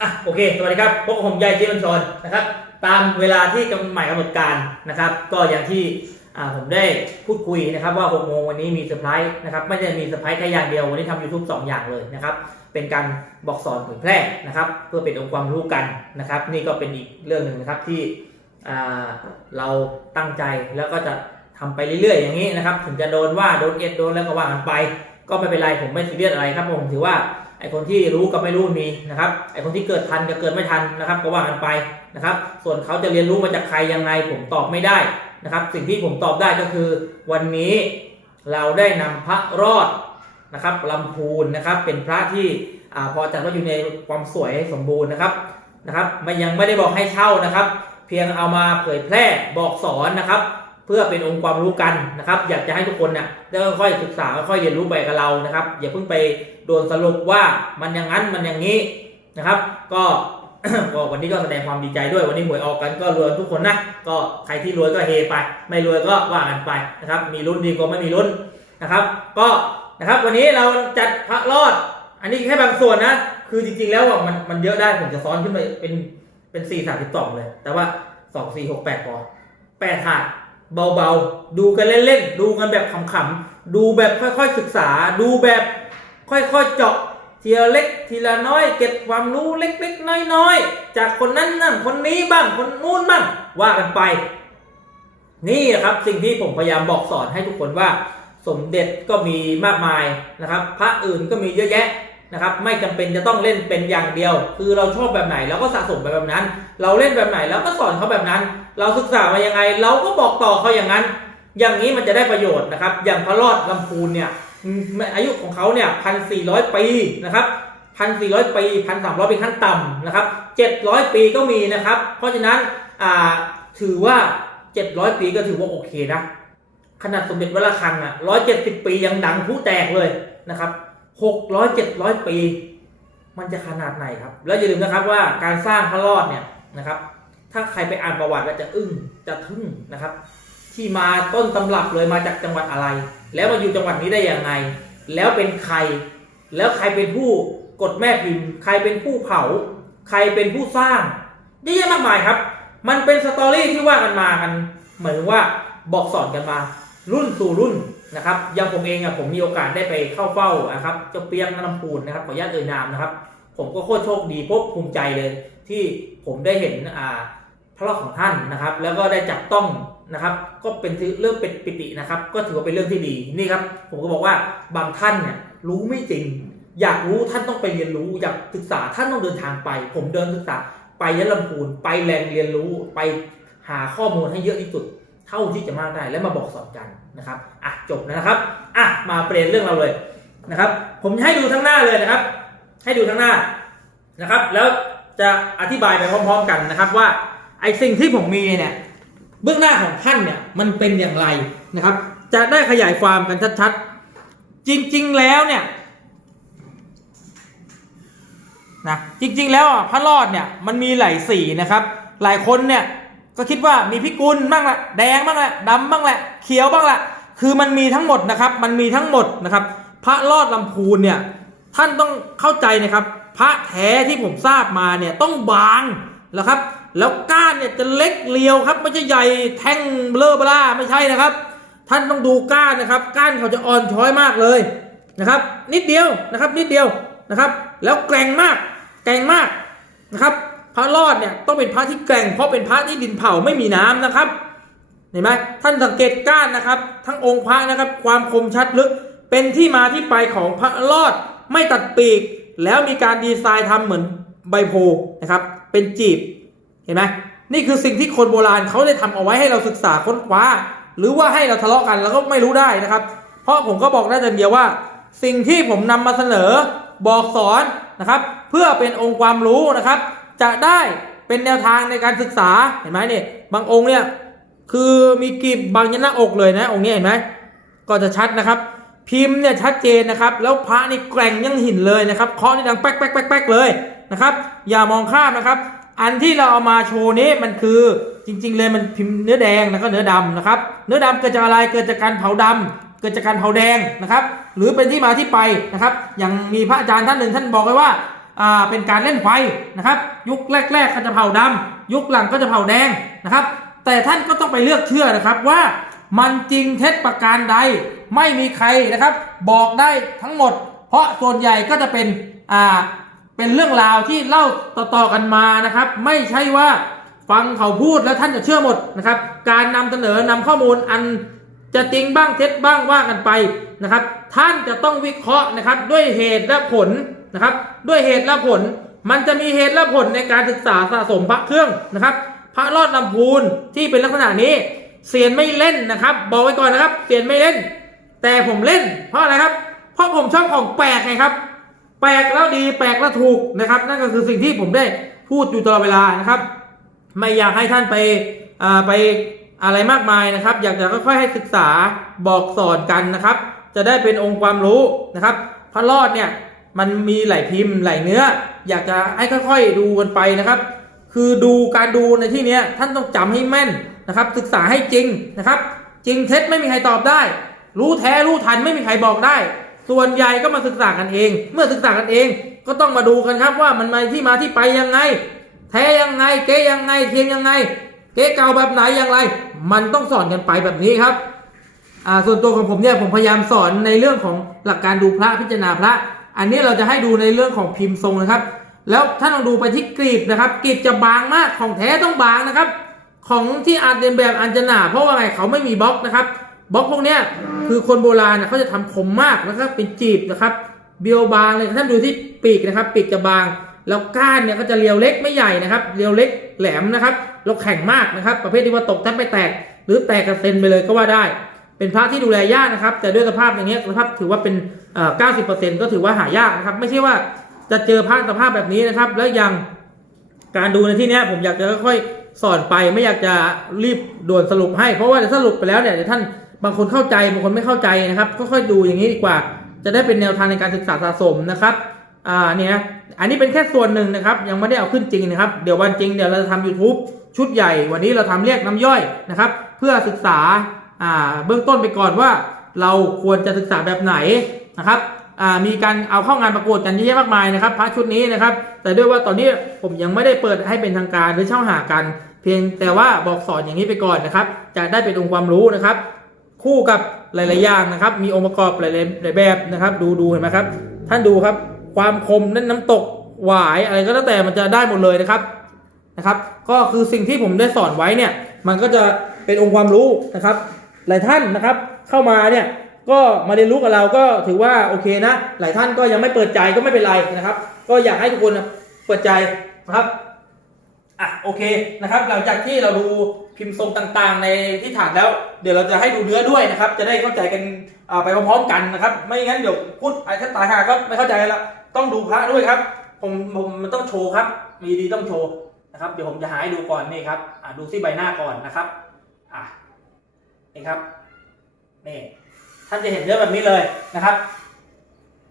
อะโอเค สวัสดีครับพบกับผมยายเจริญชนนะครับ ตามเวลาที่กำหนดหมายกำหนดการนะครับ ก็อย่างที่อ่าผมได้พูดคุยนะครับ ว่า6โมงวันนี้มีเซอร์ไพรส์นะครับ ไม่ได้มีเซอร์ไพรส์แค่อย่างเดียว วันนี้ทำ YouTube 2 อย่างเลยนะครับ เป็นการบอกสอนเผยแพร่นะครับ เพื่อเป็นองค์ความรู้กันนะครับ นี่ก็เป็นอีกเรื่องหนึ่งนะครับที่อ่าเราตั้งใจแล้วก็จะทำไปเรื่อยๆ อย่างนี้นะครับ ถึงจะโดนว่าโดนเอ็ดโดนแล้วก็ว่ากันไป ก็ไม่เป็นไรผมไม่ซีเรียสอะไรครับผมถือว่า ไอคนที่รู้กับไม่รู้มีนะครับไอคนที่เกิดทันกับเกิดไม่ทันนะครับก็ว่ากันไปนะครับ ส่วนเขาจะเรียนรู้มาจากใครยังไงผมตอบไม่ได้นะครับ สิ่งที่ผมตอบได้ก็คือ วันนี้เราได้นำพระรอดนะครับลำพูนนะครับ เป็นพระที่อาพอจัดว่าอยู่ในความสวยสมบูรณ์นะครับนะครับไม่ยังไม่ได้บอกให้เช่านะครับ เพียงเอามาเผยแพร่บอกสอนนะครับ เพื่อเป็นองค์ความรู้กันนะครับ อยากจะให้ทุกคนเนี่ยได้ค่อยๆศึกษาค่อยๆเรียนรู้ไปกับเรานะครับ อย่าเพิ่งไปโดนสรุปว่ามันอย่างนั้นมันอย่างนี้นะครับ ก็ก็วันนี้ก็แสดงความดีใจด้วยวันนี้หวยออกกันก็รวยทุกคนนะก็ใครที่รวยก็เฮไป ไม่รวยก็ว่ากันไปนะครับ มีลุ้นดีกว่าไม่มีลุ้นนะครับ ก็นะครับวันนี้เราจัดพระรอด อันนี้แค่บางส่วนนะ คือจริงๆแล้วมันมันเยอะได้ผมจะซ้อนขึ้นไปเป็นเป็นสี่สามสิบสองเลย แต่ว่าสองสี่หกแปดพอแปดถาด เบาๆ ดูกันเล่นๆ ดูกันแบบขำๆ ดูแบบค่อยๆศึกษา ดูแบบค่อยๆเจาะทีละเล็กทีละน้อย เก็บความรู้เล็กๆ น้อยๆ จากคนนั้นนั่นคนนี้บ้างคนนู้นบ้างว่ากันไป นี่ครับสิ่งที่ผมพยายามบอกสอนให้ทุกคนว่า สมเด็จก็มีมากมายนะครับ พระอื่นก็มีเยอะแยะ นะครับไม่จำเป็นจะต้องเล่นเป็นอย่างเดียว คือเราชอบแบบไหนเราก็สะสมไปแบบนั้น เราเล่นแบบไหนเราก็สอนเขาแบบนั้น เราศึกษามายังไง เราก็บอกต่อเขาอย่างนั้น อย่างนี้มันจะได้ประโยชน์นะครับ อย่างพระรอดลำพูนเนี่ยอายุของเขาเนี่ยพันสี่ร้อยปีนะครับพันสี่ร้อยปีพันสามร้อยปีขั้นต่ำนะครับเจ็ดร้อยปีก็มีนะครับ เพราะฉะนั้นอ่าถือว่าเจ็ดร้อยปีก็ถือว่าโอเคนะขนาดสมเด็จวัดระฆังอะร้อยเจ็ดสิบปียังดังผู้แตกเลยนะครับ หกร้อยเจ็ดร้อยปี มันจะขนาดไหนครับ แล้วอย่าลืมนะครับว่าการสร้างพระรอดเนี่ยนะครับ ถ้าใครไปอ่านประวัติแล้วจะอึ้งจะทึ่งนะครับ ที่มาต้นตำรับเลยมาจากจังหวัดอะไร แล้วมาอยู่จังหวัดนี้ได้ยังไง แล้วเป็นใคร แล้วใครเป็นผู้กดแม่พิมพ์ ใครเป็นผู้เผา ใครเป็นผู้สร้างเยอะแยะมากมายครับ มันเป็นสตอรี่ที่ว่ากันมากันเหมือนว่าบอกสอนกันมา รุ่นสู่รุ่น นะครับอย่างผมเองอะผมมีโอกาสได้ไปเข้าเฝ้านะครับเจ้าเปียกน้ำพูนนะครับขออนุญาตเอ่ยนามนะครับ ผมก็โคตรโชคดีพบภูมิใจเลย ที่ผมได้เห็นอ่าพระรอดของท่านนะครับ แล้วก็ได้จับต้องนะครับ ก็เป็นเรื่องเป็นปิตินะครับ ก็ถือว่าเป็นเรื่องที่ดีนี่ครับ ผมก็บอกว่าบางท่านเนี่ยรู้ไม่จริง อยากรู้ท่านต้องไปเรียนรู้อยากศึกษาท่านต้องเดินทางไป ผมเดินศึกษาไปยะลำพูนไปแหล่งเรียนรู้ไปหาข้อมูลให้เยอะที่สุด เท่าที่จะมากได้และมาบอกสอนกันนะครับอะจบนะครับอะมาเปลี่ยนเรื่องเราเลยนะครับ ผมให้ดูทั้งหน้าเลยนะครับ ให้ดูทั้งหน้านะครับ แล้วจะอธิบายไปพร้อมๆกันนะครับว่าไอ้สิ่งที่ผมมีเนี่ยเบื้องหน้าของท่านเนี่ยมันเป็นอย่างไรนะครับ จะได้ขยายความกันชัดๆ จริงๆแล้วเนี่ยนะจริงๆแล้วอะพระรอดเนี่ยมันมีหลายสีนะครับ หลายคนเนี่ย ก็คิดว่ามีพิกุลบ้างละแดงบ้างละดำบ้างละเขียวบ้างละคือมันมีทั้งหมดนะครับ มันมีทั้งหมดนะครับ พระรอดลำพูนเนี่ยท่านต้องเข้าใจนะครับ พระแท้ที่ผมทราบมาเนี่ยต้องบางแล้วครับ แล้วก้านเนี่ยจะเล็กเรียวครับไม่ใช่ใหญ่แท่งเบลอเบล่าไม่ใช่นะครับ ท่านต้องดูก้านนะครับ ก้านเขาจะอ่อนช้อยมากเลยนะครับ นิดเดียวนะครับนิดเดียวนะครับ แล้วแกร่งมากแกร่งมากนะครับ ระรอดเนี่ยต้องเป็นพระที่แกร่งเพราะเป็นพระที่ดินเผาไม่มีน้ำนะครับเห็นไหมท่านสังเกตก้านนะครับ ทั้งองค์พระนะครับ ความคมชัดลึกเป็นที่มาที่ไปของพระรอดไม่ตัดปีก แล้วมีการดีไซน์ทำเหมือนใบโพนะครับ เป็นจีบเห็นไหมนี่คือสิ่งที่คนโบราณเขาได้ทำเอาไว้ให้เราศึกษาค้นคว้า หรือว่าให้เราทะเลาะกันแล้วก็ไม่รู้ได้นะครับ เพราะผมก็บอกได้แต่เดียวว่า สิ่งที่ผมนำมาเสนอบอกสอนนะครับ เพื่อเป็นองค์ความรู้นะครับ จะได้เป็นแนวทางในการศึกษาเห็นไหมเนี่ยบางองค์เนี่ยคือมีกลีบบางยันหน้าอกเลยนะ องค์นี้เห็นไหมก็จะชัดนะครับ พิมพ์เนี่ยชัดเจนนะครับ แล้วพระนี่แกร่งยังหินเลยนะครับเคาะนี่ดังแป๊กแป๊กแป๊กแป๊กเลยนะครับ อย่ามองข้ามนะครับ อันที่เราเอามาโชว์นี้มันคือจริง ๆ เลยมันพิมพ์เนื้อแดงแล้วก็เนื้อดำนะครับ เนื้อดำเกิดจากอะไรเกิดจากการเผาดำเกิดจากการเผาแดงนะครับ หรือเป็นที่มาที่ไปนะครับ อย่างมีพระอาจารย์ท่านหนึ่งท่านบอกไว้ว่า เป็นการเล่นไฟนะครับ ยุคแรกๆก็จะเผาดำยุคหลังก็จะเผาแดงนะครับ แต่ท่านก็ต้องไปเลือกเชื่อนะครับว่ามันจริงเท็จประการใดไม่มีใครนะครับ บอกได้ทั้งหมด เพราะส่วนใหญ่ก็จะเป็นอ่าเป็นเรื่องราวที่เล่าต่อๆกันมานะครับ ไม่ใช่ว่าฟังเขาพูดแล้วท่านจะเชื่อหมดนะครับ การนำเสนอนำข้อมูลอันจะจริงบ้างเท็จบ้างว่ากันไปนะครับ ท่านจะต้องวิเคราะห์นะครับด้วยเหตุและผล นะครับ ด้วยเหตุและผลมันจะมีเหตุและผลในการศึกษาสะสมพระเครื่องนะครับ พระรอดลำพูนที่เป็นลักษณะนี้เสียนไม่เล่นนะครับ บอกไว้ก่อนนะครับเสียนไม่เล่น แต่ผมเล่น เพราะอะไรครับ เพราะผมชอบของแปลกไงครับ แปลกแล้วดีแปลกแล้วถูกนะครับ นั่นก็คือสิ่งที่ผมได้พูดอยู่ตลอดเวลานะครับ ไม่อยากให้ท่านไปไปอะไรมากมายนะครับ อยากจะค่อยๆให้ศึกษาบอกสอนกันนะครับ จะได้เป็นองค์ความรู้นะครับ พระรอดเนี่ย มันมีหลายพิมพ์หลายเนื้อ อยากจะให้ค่อยๆดูกันไปนะครับ คือดูการดูในที่เนี้ยท่านต้องจำให้แม่นนะครับ ศึกษาให้จริงนะครับ จริงเท็จไม่มีใครตอบได้ รู้แท้รู้ทันไม่มีใครบอกได้ ส่วนใหญ่ก็มาศึกษากันเอง เมื่อศึกษากันเองก็ต้องมาดูกันครับว่ามันมาที่มาที่ไปยังไง แท้ยังไงเก๊ยังไงเทียมยังไง เก๊เก่าแบบไหนอย่างไร มันต้องสอนกันไปแบบนี้ครับอ่าส่วนตัวของผมเนี่ยผมพยายามสอนในเรื่องของหลักการดูพระพิจารณาพระ อันนี้เราจะให้ดูในเรื่องของพิมพ์ทรงนะครับ แล้วท่านลองดูไปที่กรีบนะครับกรีบจะบางมากของแท้ต้องบางนะครับ ของที่อาจเดินแบบอันจะหนาเพราะว่าไงเขาไม่มีบล็อกนะครับบล็อกพวกเนี้ยคือคนโบราณนะเขาจะทำคมมากนะครับเป็นจีบนะครับ เบียวบางเลยท่านดูที่ปีกนะครับ ปีกจะบาง แล้วก้านเนี่ยก็จะเรียวเล็กไม่ใหญ่นะครับ เรียวเล็กแหลมนะครับแล้วแข็งมากนะครับ ประเภทที่ว่าตกแทบไม่แตก หรือแตกกระเซ็นไปเลยก็ว่าได้ เป็นพระที่ดูแลยากนะครับ แต่ด้วยสภาพอย่างเงี้สภาพถือว่าเป็นเอ่อ90%ก็ถือว่าหายากนะครับ ไม่ใช่ว่าจะเจอพระสภาพแบบนี้นะครับ แล้วยังการดูในที่นี้ผมอยากจะค่อยๆสอนไปไม่อยากจะรีบด่วนสรุปให้ เพราะว่าเดี๋ยวสรุปไปแล้วเนี่ยเดี๋ยวท่านบางคนเข้าใจบางคนไม่เข้าใจนะครับก็ค่อยดูอย่างนี้ดีกว่า จะได้เป็นแนวทางในการศึกษาสะสมนะครับอ่าเนี่ยอันนี้เป็นแค่ส่วนหนึ่งนะครับ ยังไม่ได้เอาขึ้นจริงนะครับ เดี๋ยววันจริงเดี๋ยวเราจะทำ YouTube ชุดใหญ่ วันนี้เราทำเรียกน้ำย่อยนะครับ เพื่อศึกษา เบื้องต้นไปก่อนว่าเราควรจะศึกษาแบบไหนนะครับมีการเอาเข้างานประกวดกันเยอะแยะมากมายนะครับพระชุดนี้นะครับ แต่ด้วยว่าตอนนี้ผมยังไม่ได้เปิดให้เป็นทางการหรือเช่าหากัน เพียงแต่ว่าบอกสอนอย่างนี้ไปก่อนนะครับ จะได้เป็นองค์ความรู้นะครับ คู่กับหลายๆอย่างนะครับ มีองค์ประกอบหลายๆแบบนะครับ ดูดูเห็นไหมครับ ท่านดูครับ ความคมนั่นน้ำตกหวายอะไรก็แล้วแต่มันจะได้หมดเลยนะครับนะครับ ก็คือสิ่งที่ผมได้สอนไว้เนี่ย มันก็จะเป็นองค์ความรู้นะครับ หลายท่านนะครับ เข้ามาเนี่ยก็มาเรียนรู้กับเราก็ถือว่าโอเคนะ หลายท่านก็ยังไม่เปิดใจก็ไม่เป็นไรนะครับ ก็อยากให้ทุกคนเปิดใจนะครับอะโอเคนะครับ หลังจากที่เราดูพิมพ์ทรงต่างๆ ในที่ฐานแล้ว เดี๋ยวเราจะให้ดูเนื้อด้วยนะครับ จะได้เข้าใจกันไปพร้อมๆกันนะครับ ไม่งั้นเดี๋ยวพูดไอ้ถ้าตายหาก็ไม่เข้าใจแล้วต้องดูพระด้วยครับ ผมผมมันต้องโชว์ครับ มีดีต้องโชว์นะครับ เดี๋ยวผมจะหาให้ดูก่อนนี่ครับอ่าดูที่ใบหน้าก่อนนะครับอะ นี่ครับนี่ท่านจะเห็นเนื้อแบบนี้เลยนะครับ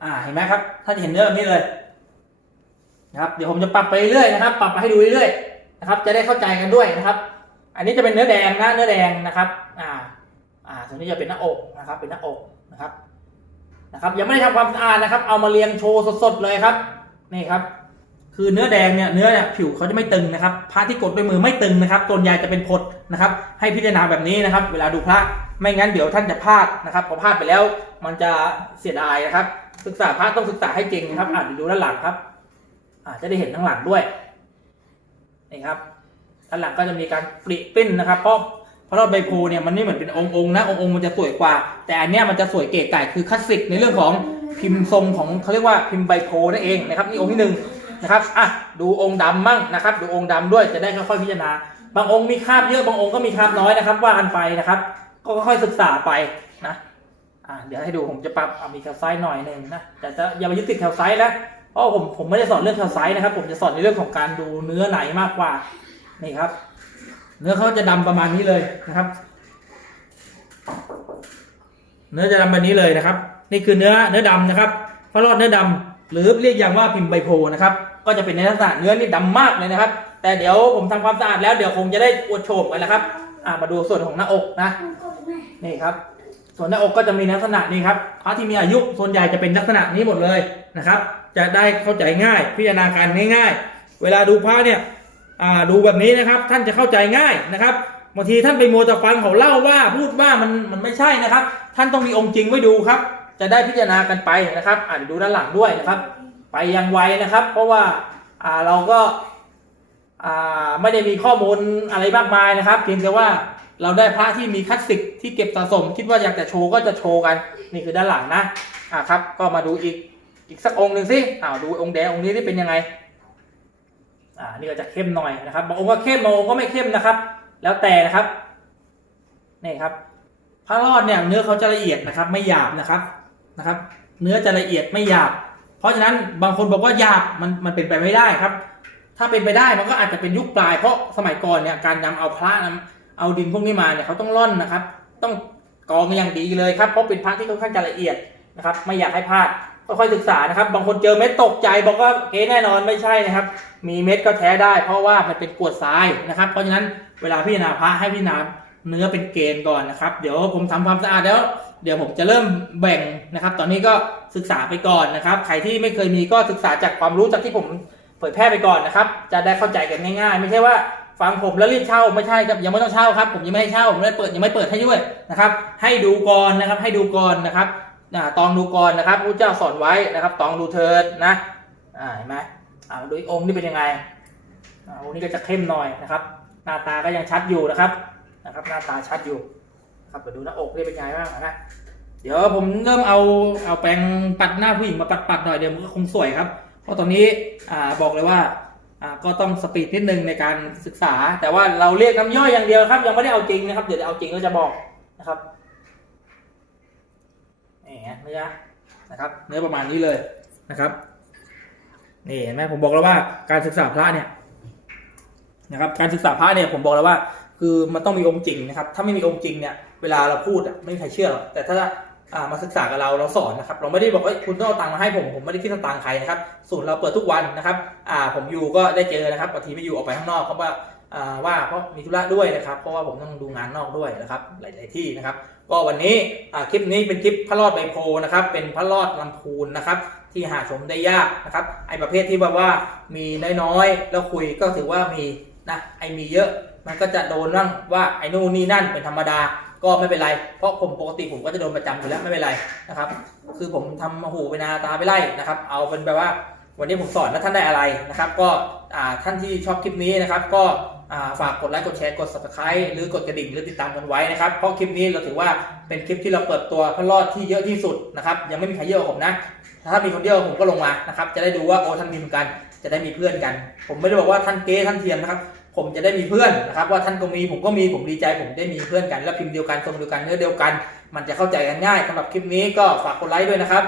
อ่าเห็นไหมครับท่านจะเห็นเนื้อแบบนี้เลยนะครับเดี๋ยวผมจะปรับไปเรื่อยๆนะครับ ปรับมาให้ดูเรื่อยๆนะครับ จะได้เข้าใจกันด้วยนะครับ อันนี้จะเป็นเนื้อแดงนะเนื้อแดงนะครับอ่าอ่าส่วนนี้จะเป็นหน้าอกนะครับ เป็นหน้าอกนะครับนะครับยังไม่ได้ทำความสะอาดนะครับ เอามาเรียงโชว์สดๆเลยครับ นี่ครับ คือเนื้อแดงเนี่ยเนื้อเนี่ยผิวเขาจะไม่ตึงนะครับพระที่กดด้วยมือไม่ตึงนะครับตัวนใหญ่จะเป็นผดนะครับ ให้พิจารณาแบบนี้นะครับ เวลาดูพระไม่งั้นเดี๋ยวท่านจะพลาดนะครับพอพลาดไปแล้วมันจะเสียดายนะครับ ศึกษาพระต้องศึกษาให้จริงนะครับอ่านดูด้านหลังครับอาจจะได้เห็นทั้งหลังด้วยนี่ครับด้านหลังก็จะมีการปริปิ้นนะครับเพราะเพราะเราใบโพเนี่ยมันไม่เหมือนเป็นองค์องนะองค์องมันจะสวยกว่า แต่อันเนี้ยมันจะสวยเก๋ไก่คือคลาสสิกในเรื่องของพิมพ์ทรงของเขาเรียกว่าพิมพ์ใบโพนั่นเองนะครับนี่องค์ที่หนึ่ง นะครับอะดูองค์ดำมั่งนะครับ ดูองค์ดำด้วยจะได้ค่อยๆพิจารณา บางองค์มีคราบเยอะบางองค์ก็มีคราบน้อยนะครับ ว่ากันไปนะครับ ก็ค่อยๆศึกษาไปนะอ่าเดี๋ยวให้ดูผมจะปรับเอามีแคลไซต์หน่อยหนึ่งนะแต่จะอย่าไปยึดติดแคลไซต์นะเพราะผมผมไม่ได้สอนเรื่องแคลไซต์นะครับ ผมจะสอนในเรื่องของการดูเนื้อไหนมากกว่านี่ครับ เนื้อเขาจะดำประมาณนี้เลยนะครับ เนื้อจะดำแบบนี้เลยนะครับ นี่คือเนื้อเนื้อดำนะครับพระรอดเนื้อดำ หรือเรียกอย่างว่าพิมพ์ใบโพนะครับ ก็จะเป็นในลักษณะเนื้อนี่ดำมากเลยนะครับ แต่เดี๋ยวผมทำความสะอาดแล้วเดี๋ยวคงจะได้อวดโฉมกันแล้วครับอ่ามาดูส่วนของหน้าอกนะนี่ครับ ส่วนหน้าอกก็จะมีลักษณะนี้ครับพระที่มีอายุส่วนใหญ่จะเป็นลักษณะนี้หมดเลยนะครับจจะได้เข้าใจง่ายพิจารณาการง่าย ๆ เวลาดูพระเนี่ยอ่าดูแบบนี้นะครับ ท่านจะเข้าใจง่ายนะครับบางทีท่านไปมัวแต่ฟังเขาเล่าว่าพูดว่ามันมันไม่ใช่นะครับ ท่านต้องมีองค์จริงไว้ดูครับ จะได้พิจารณากันไปนะครับอ่านดูด้านหลังด้วยนะครับ ไปยังไวนะครับ เพราะว่าอ่าเราก็อ่าไม่ได้มีข้อมูลอะไรมากมายนะครับ เพียงแต่ว่าเราได้พระที่มีคลาสสิกที่เก็บสะสม คิดว่าอยากจะโชว์ก็จะโชว์กันนี่คือด้านหลังนะอ่าครับ ก็มาดูอีกอีกสักองค์หนึ่งสิอ้าวดูองค์แดงองค์นี้ที่เป็นยังไงอ่านี่ก็จะเข้มหน่อยนะครับบางองค์ก็เข้มบางองค์ก็ไม่เข้มนะครับ แล้วแต่นะครับนี่ครับพระรอดเนี่ยเนื้อเขาจะละเอียดนะครับ ไม่หยาบนะครับ นะครับ เนื้อจะละเอียดไม่หยาบ เพราะฉะนั้นบางคนบอกว่าหยาบมันมันเป็นไปไม่ได้ครับ ถ้าเป็นไปได้มันก็อาจจะเป็นยุคปลายเพราะสมัยก่อนเนี่ยการนำเอาพระนำเอาดินพวกนี้มาเนี่ยเขาต้องร่อนนะครับ ต้องกรองอย่างดีเลยครับเพราะเป็นพระที่ค่อนข้างจะละเอียดนะครับ ไม่อยากให้พลาดค่อยๆศึกษานะครับ บางคนเจอเม็ดตกใจบอกว่าเก๊แน่นอนไม่ใช่นะครับ มีเม็ดก็แท้ได้ เพราะว่ามันเป็นกรวดทรายนะครับ เพราะฉะนั้นเวลาพิจารณาพระให้พิจารณาเนื้อเป็นเกณฑ์ก่อนนะครับ เดี๋ยวผมทำความสะอาดแล้ว เดี๋ยวผมจะเริ่มแบ่งนะครับ ตอนนี้ก็ศึกษาไปก่อนนะครับ ใครที่ไม่เคยมีก็ศึกษาจากความรู้จากที่ผมเผยแพร่ไปก่อนนะครับ จะได้เข้าใจกันง่ายๆ ไม่ใช่ว่าฟังผมแล้วรีบเช่าไม่ใช่ครับยังไม่ต้องเช่าครับ ผมยังไม่ให้เช่าผมไม่เปิดยังไม่เปิดให้ด้วยนะครับ ให้ดูก่อนนะครับ ให้ดูก่อนนะครับอตองดูก่อนนะครับพระเจ้าสอนไว้นะครับ ตองดูเถิดนะเห็นไหมอ่ามาดูอีกองค์นี่เป็นยังไงองค์นี้ก็จะเข้มหน่อยนะครับ หน้าตาก็ยังชัดอยู่นะครับนะครับ หน้าตาชัดอยู่ ครับไปดูหน้าอกนี่เป็นยังไงบ้างนะเดี๋ยวผมเริ่มเอาเอาแปรงปัดหน้าผู้หญิงมาปัดปัดๆหน่อยเดี๋ยวมันก็คงสวยครับ เพราะตอนนี้อ่าบอกเลยว่าอ่าก็ต้องสปีดนิดนึงในการศึกษา แต่ว่าเราเรียกน้ำย่อยอย่างเดียวครับ ยังไม่ได้เอาจริงนะครับ เดี๋ยวเอาจริงก็จะบอกนะครับนี่เนื้อนะครับ เนื้อประมาณนี้เลยนะครับนี่เห็นไหมผมบอกแล้วว่าการศึกษาพระเนี่ยนะครับ การศึกษาพระเนี่ยผมบอกแล้วว่า คือมันต้องมีองค์จริงนะครับ ถ้าไม่มีองค์จริงเนี่ย เวลาเราพูดอะไม่มีใครเชื่อหรอกแต่ถ้าอ่ามาศึกษากับเราเราสอนนะครับ เราไม่ได้บอกว่าคุณต้องเอาตังค์มาให้ผมผมไม่ได้คิดตางค์ใครนะครับศูนย์เราเปิดทุกวันนะครับอ่าผมอยู่ก็ได้เจอนะครับบางทีไม่อยู่ออกไปข้างนอกเพราะว่าอ่าว่าเพราะมีธุระด้วยนะครับ เพราะว่าผมต้องดูงานนอกด้วยนะครับ หลาย ๆ ที่นะครับ ก็วันนี้อ่าคลิปนี้เป็นคลิปพระรอดใบโพนะครับ เป็นพระรอดลำพูนนะครับ ที่หาชมได้ยากนะครับไอประเภทที่แบบว่ามีน้อย ๆ แล้วคุยก็ถือว่ามีนะไอมีเยอะมันก็จะโดนบ้างว่าไอ้นู่นนี่นั่นเป็นธรรมดา ก็ไม่เป็นไร เพราะผมปกติผมก็จะโดนประจำอยู่แล้วไม่เป็นไรนะครับ คือผมทำหูไปนาตาไปไล่นะครับ เอาเป็นแบบว่าวันนี้ผมสอนแล้วท่านได้อะไรนะครับ ก็ท่านที่ชอบคลิปนี้นะครับ ก็ฝากกดไลค์กดแชร์กด subscribe หรือกดกระดิ่งหรือติดตามกันไว้นะครับ เพราะคลิปนี้เราถือว่าเป็นคลิปที่เราเปิดตัวพระรอดที่เยอะที่สุดนะครับยังไม่มีใครเยอะกว่าผมนะ ถ้ามีคนเดียวผมก็ลงมานะครับ จะได้ดูว่าโอ้ท่านมีเหมือนกัน จะได้มีเพื่อนกัน ผมไม่ได้บอกว่าท่านเก๊ท่านเทียมนะครับ ผมจะได้มีเพื่อนนะครับว่าท่านก็มีผมก็มีผมดีใจ ผมได้มีเพื่อนกัน แล้วพิมพ์เดียวกันทรงเดียวกันเนื้อเดียวกัน มันจะเข้าใจกันง่ายสำหรับคลิปนี้ก็ฝากกดไลค์ด้วยนะครับ